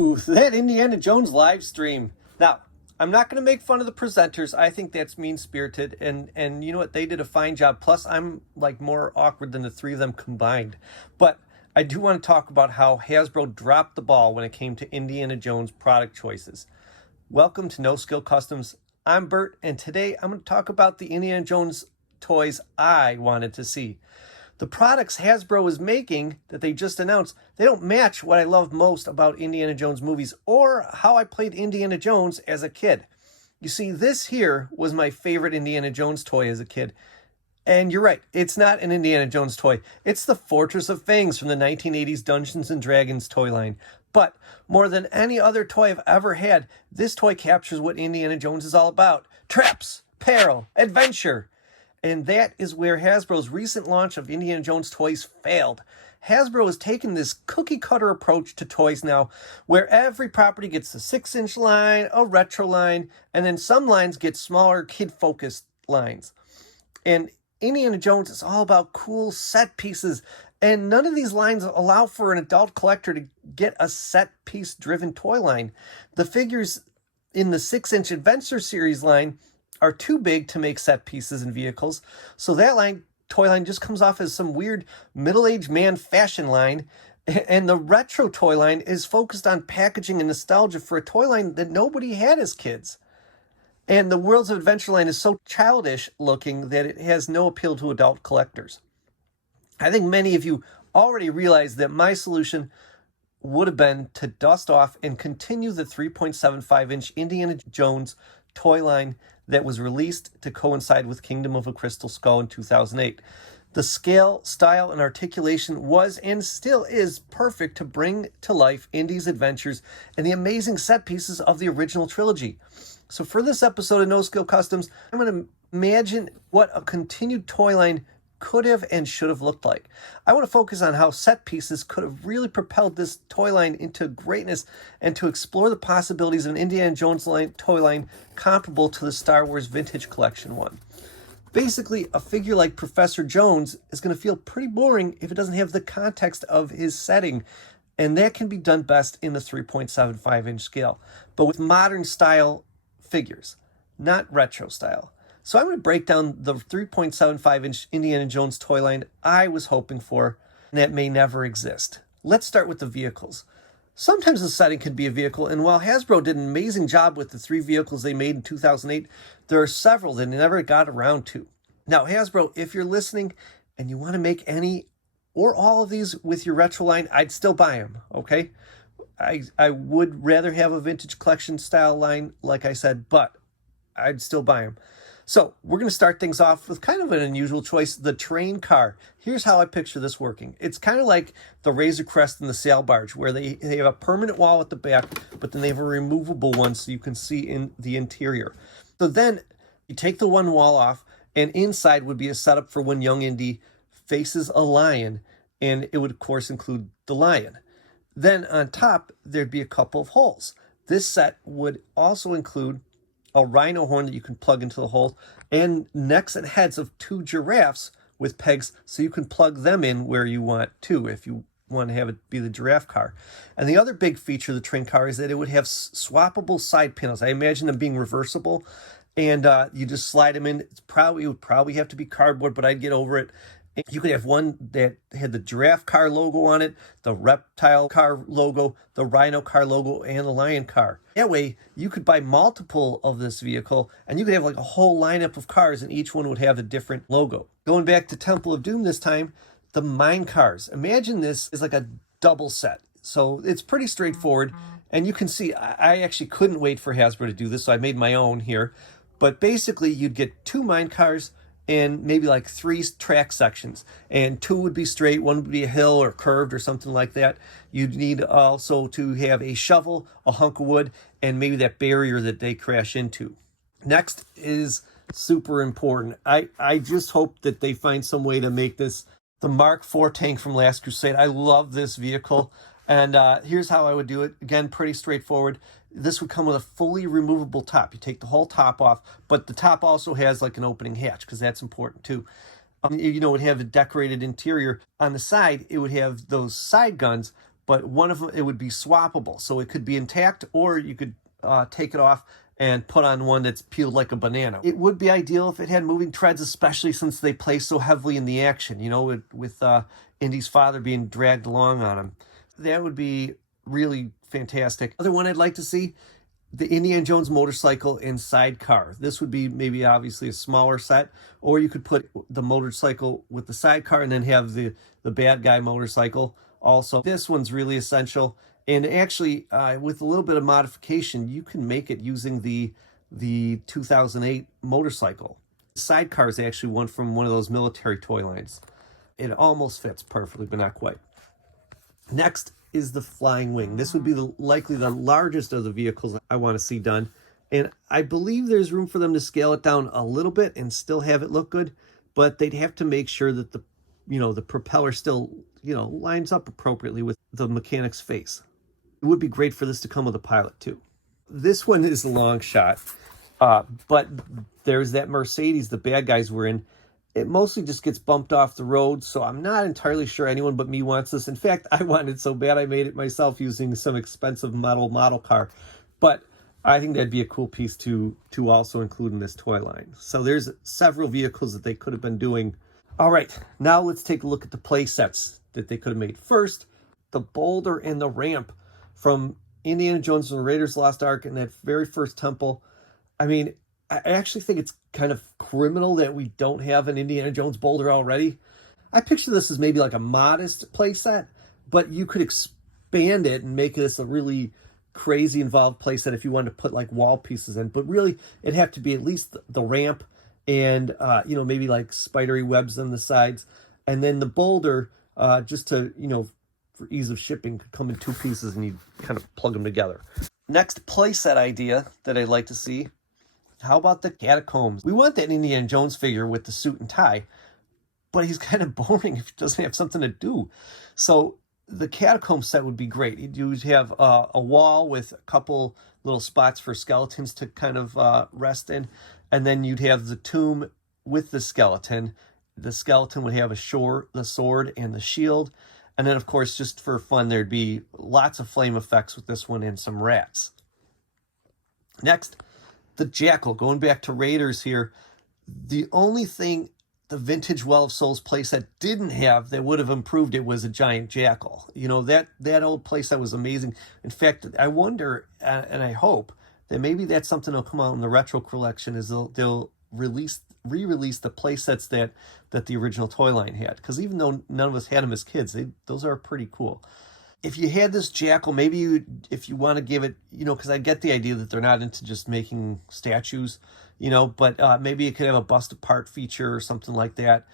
Ooh, that Indiana Jones live stream. Now, I'm not going to make fun of the presenters. I think that's mean-spirited, and you know what? They did a fine job. Plus, I'm like more awkward than the three of them combined. But I do want to talk about how Hasbro dropped the ball when it came to Indiana Jones product choices. Welcome to No Skill Customs. I'm Bert, and today I'm going to talk about the Indiana Jones toys I wanted to see. The products Hasbro is making that they just announced, they don't match what I love most about Indiana Jones movies or how I played Indiana Jones as a kid. You see, this here was my favorite Indiana Jones toy as a kid. And you're right, it's not an Indiana Jones toy. It's the Fortress of Fangs from the 1980s Dungeons and Dragons toy line. But more than any other toy I've ever had, this toy captures what Indiana Jones is all about. Traps, peril, adventure. And that is where Hasbro's recent launch of Indiana Jones toys failed. Hasbro has taken this cookie-cutter approach to toys now, where every property gets a 6-inch line, a retro line, and then some lines get smaller, kid-focused lines. And Indiana Jones is all about cool set pieces, and none of these lines allow for an adult collector to get a set-piece-driven toy line. The figures in the 6-inch Adventure Series line are too big to make set pieces and vehicles, so that toy line just comes off as some weird middle-aged man fashion line, and the retro toy line is focused on packaging and nostalgia for a toy line that nobody had as kids. And the Worlds of Adventure line is so childish looking that it has no appeal to adult collectors. I think many of you already realize that my solution would have been to dust off and continue the 3.75-inch Indiana Jones toy line that was released to coincide with Kingdom of a Crystal Skull in 2008. The scale, style, and articulation was and still is perfect to bring to life Indy's adventures and the amazing set pieces of the original trilogy. So for this episode of No Skill Customs, I'm going to imagine what a continued toy line could have and should have looked like. I want to focus on how set pieces could have really propelled this toy line into greatness and to explore the possibilities of an Indiana Jones toy line comparable to the Star Wars Vintage Collection one. Basically, a figure like Professor Jones is going to feel pretty boring if it doesn't have the context of his setting, and that can be done best in the 3.75-inch scale, but with modern style figures, not retro style. So I'm going to break down the 3.75-inch Indiana Jones toy line I was hoping for, and that may never exist. Let's start with the vehicles. Sometimes the setting can be a vehicle, and while Hasbro did an amazing job with the 3 vehicles they made in 2008, there are several that they never got around to. Now, Hasbro, if you're listening and you want to make any or all of these with your retro line, I'd still buy them, okay? I would rather have a vintage collection style line, like I said, but I'd still buy them. So we're going to start things off with kind of an unusual choice, the train car. Here's how I picture this working. It's kind of like the Razor Crest and the sail barge, where they have a permanent wall at the back, but then they have a removable one so you can see in the interior. So then you take the one wall off, and inside would be a setup for when young Indy faces a lion, and it would, of course, include the lion. Then on top, there'd be a couple of holes. This set would also include a rhino horn that you can plug into the hole, and necks and heads of 2 giraffes with pegs so you can plug them in where you want to if you want to have it be the giraffe car. And the other big feature of the train car is that it would have swappable side panels. I imagine them being reversible, and you just slide them in. It would probably have to be cardboard, but I'd get over it. You could have one that had the giraffe car logo on it, the reptile car logo, the rhino car logo, and the lion car. That way, you could buy multiple of this vehicle, and you could have like a whole lineup of cars, and each one would have a different logo. Going back to Temple of Doom this time, the mine cars. Imagine this is like a double set. So it's pretty straightforward, and you can see I actually couldn't wait for Hasbro to do this, so I made my own here. But basically, you'd get 2 mine cars, and maybe like 3 track sections, and 2 would be straight, 1 would be a hill or curved or something like that. You'd need also to have a shovel, a hunk of wood, and maybe that barrier that they crash into. Next is super important. I just hope that they find some way to make this the Mark IV tank from Last Crusade. I love this vehicle, and here's how I would do it. Again, pretty straightforward. This would come with a fully removable top. You take the whole top off, but the top also has like an opening hatch because that's important too. It would have a decorated interior. On the side, it would have those side guns, but one of them, it would be swappable. So it could be intact, or you could take it off and put on one that's peeled like a banana. It would be ideal if it had moving treads, especially since they play so heavily in the action, you know, with Indy's father being dragged along on him. That would be really fantastic. Other one I'd like to see, the Indiana Jones motorcycle and sidecar. This would be maybe obviously a smaller set, or you could put the motorcycle with the sidecar and then have the bad guy motorcycle also. This one's really essential. And actually, with a little bit of modification, you can make it using the 2008 motorcycle. The sidecar is actually one from one of those military toy lines. It almost fits perfectly, but not quite. Next is the flying wing. This would be likely the largest of the vehicles I want to see done. And I believe there's room for them to scale it down a little bit and still have it look good, but they'd have to make sure that the propeller still, lines up appropriately with the mechanic's face. It would be great for this to come with a pilot too. This one is a long shot, but there's that Mercedes the bad guys were in. It mostly just gets bumped off the road, so I'm not entirely sure anyone but me wants this. In fact, I wanted it so bad I made it myself using some expensive model car. But I think that'd be a cool piece to also include in this toy line. So there's several vehicles that they could have been doing. All right, now let's take a look at the play sets that they could have made. First, the boulder and the ramp from Indiana Jones and the Raiders Lost Ark and that very first temple. I mean, I actually think it's kind of criminal that we don't have an Indiana Jones boulder already. I picture this as maybe like a modest playset, but you could expand it and make this a really crazy involved playset if you wanted to put like wall pieces in. But really, it'd have to be at least the ramp and, maybe like spidery webs on the sides. And then the boulder, just to, for ease of shipping, could come in two pieces and you kind of plug them together. Next playset idea that I'd like to see. How about the catacombs? We want that Indiana Jones figure with the suit and tie, but he's kind of boring if he doesn't have something to do. So the catacomb set would be great. You'd have a wall with a couple little spots for skeletons to kind of rest in, and then you'd have the tomb with the skeleton. The skeleton would have the sword and the shield, and then of course, just for fun, there'd be lots of flame effects with this one and some rats. Next, the Jackal, going back to Raiders here. The only thing the vintage Well of Souls playset didn't have that would have improved it was a giant jackal. That old playset was amazing. In fact, I wonder, and I hope, that maybe that's something that'll come out in the retro collection, is they'll re-release the playsets that the original toy line had. Because even though none of us had them as kids, those are pretty cool. If you had this jackal, maybe if you want to give it, because I get the idea that they're not into just making statues, but maybe it could have a bust apart feature or something like that.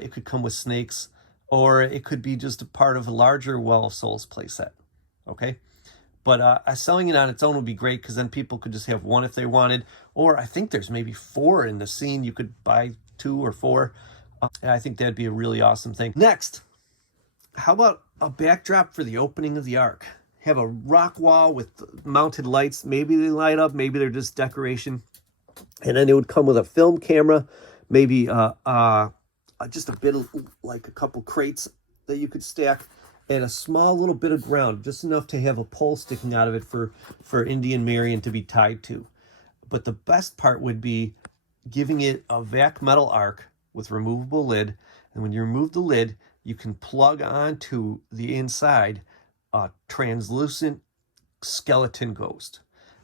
It could come with snakes, or it could be just a part of a larger Well of Souls playset. Okay. But selling it on its own would be great, because then people could just have one if they wanted. Or I think there's maybe 4 in the scene. You could buy 2 or 4. And I think that'd be a really awesome thing. Next, how about a backdrop for the opening of the Ark? Have a rock wall with mounted lights. Maybe they light up, maybe they're just decoration. And then it would come with a film camera, maybe just a bit of like a couple crates that you could stack, and a small little bit of ground, just enough to have a pole sticking out of it for Indy and Marion to be tied to. But the best part would be giving it a vac metal Ark with removable lid. And when you remove the lid, you can plug onto the inside a translucent skeleton ghost.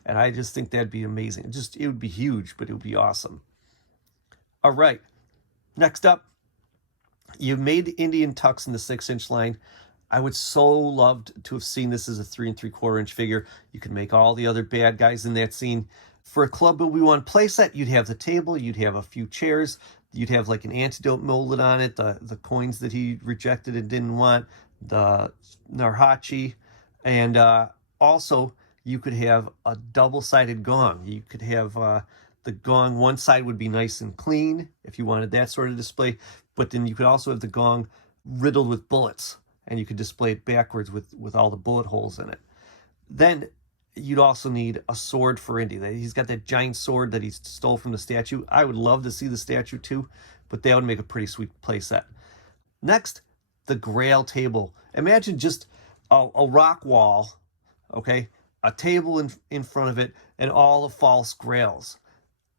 And I just think that'd be amazing. It would be huge, but it would be awesome. All right. Next up, you made the Indian Tux in the 6-inch line. I would so love to have seen this as a 3 3/4-inch figure. You could make all the other bad guys in that scene. For a Club Obi-Wan playset, you'd have the table, you'd have a few chairs, you'd have like an antidote molded on it, the coins that he rejected and didn't want, the Narhachi, and also you could have a double-sided gong. You could have the gong, one side would be nice and clean if you wanted that sort of display, but then you could also have the gong riddled with bullets, and you could display it backwards with all the bullet holes in it. Then you'd also need a sword for Indy. He's got that giant sword that he stole from the statue. I would love to see the statue too, but that would make a pretty sweet play set. Next, the Grail table. Imagine just a rock wall, okay, a table in front of it, and all the false grails.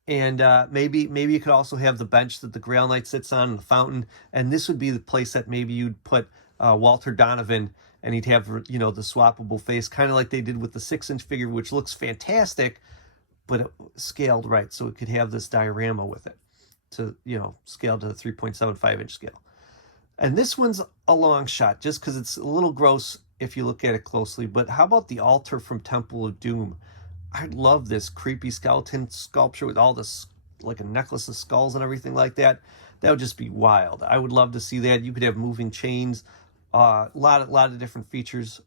And maybe you could also have the bench that the Grail Knight sits on, and the fountain. And this would be the place that maybe you'd put Walter Donovan, and he'd have, you know, the swappable face, kind of like they did with the 6-inch figure, which looks fantastic, but it scaled right, so it could have this diorama with it to, you know, scale to the 3.75-inch scale. And this one's a long shot, just because it's a little gross if you look at it closely. But how about the altar from Temple of Doom? I love this creepy skeleton sculpture with all this, like a necklace of skulls and everything like that. That would just be wild. I would love to see that. You could have moving chains, a lot of different features,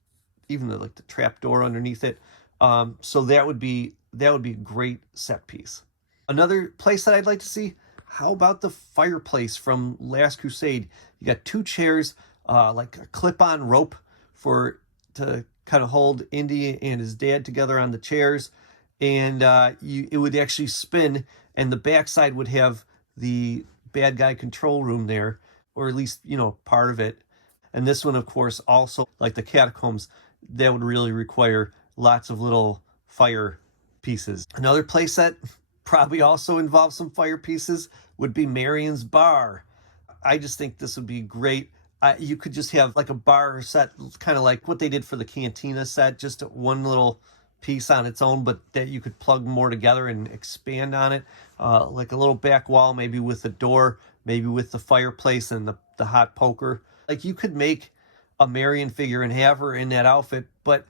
even the trap door underneath it. So that would be a great set piece. Another place that I'd like to see, how about the fireplace from Last Crusade? You got 2 chairs, like a clip-on rope to kind of hold Indy and his dad together on the chairs, and it would actually spin, and the backside would have the bad guy control room there, or at least, you know, part of it. And this one, of course, also like the catacombs, that would really require lots of little fire pieces. Another playset probably also involves some fire pieces would be Marion's Bar. I just think this would be great. You could just have like a bar set, kind of like what they did for the Cantina set, just one little piece on its own, but that you could plug more together and expand on it. Like a little back wall, maybe with a door, maybe with the fireplace and the hot poker. Like you could make a Marion figure and have her in that outfit, but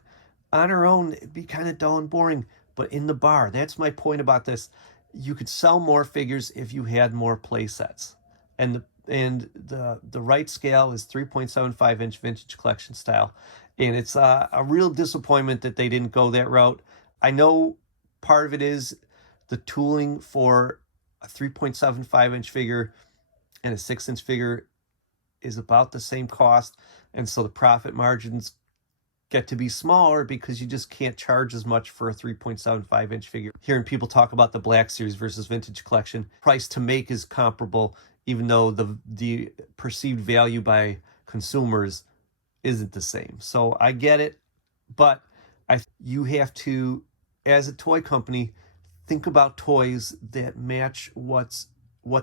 on her own, it'd be kind of dull and boring. But in the bar, that's my point about this. You could sell more figures if you had more play sets. And the right scale is 3.75-inch vintage collection style. And it's a real disappointment that they didn't go that route. I know part of it is the tooling for a 3.75-inch figure and a 6-inch figure is about the same cost. And so the profit margins get to be smaller because you just can't charge as much for a 3.75-inch figure. Hearing people talk about the Black Series versus vintage collection, price to make is comparable, even though the perceived value by consumers isn't the same. So I get it, but you have to, as a toy company, think about toys that match what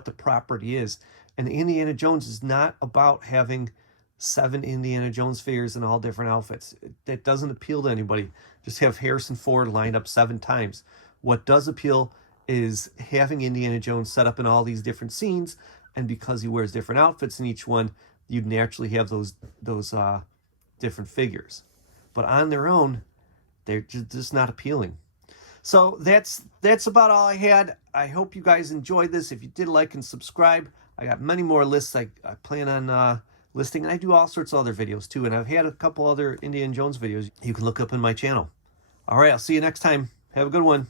the property is. And Indiana Jones is not about having 7 Indiana Jones figures in all different outfits. That doesn't appeal to anybody. Just have Harrison Ford lined up 7 times. What does appeal is having Indiana Jones set up in all these different scenes, and because he wears different outfits in each one, you'd naturally have those different figures. But on their own, they're just not appealing. So that's about all I had. I hope you guys enjoyed this. If you did, like and subscribe. I got many more lists I plan on listing, and I do all sorts of other videos too, and I've had a couple other Indiana Jones videos you can look up in my channel. All right, I'll see you next time. Have a good one.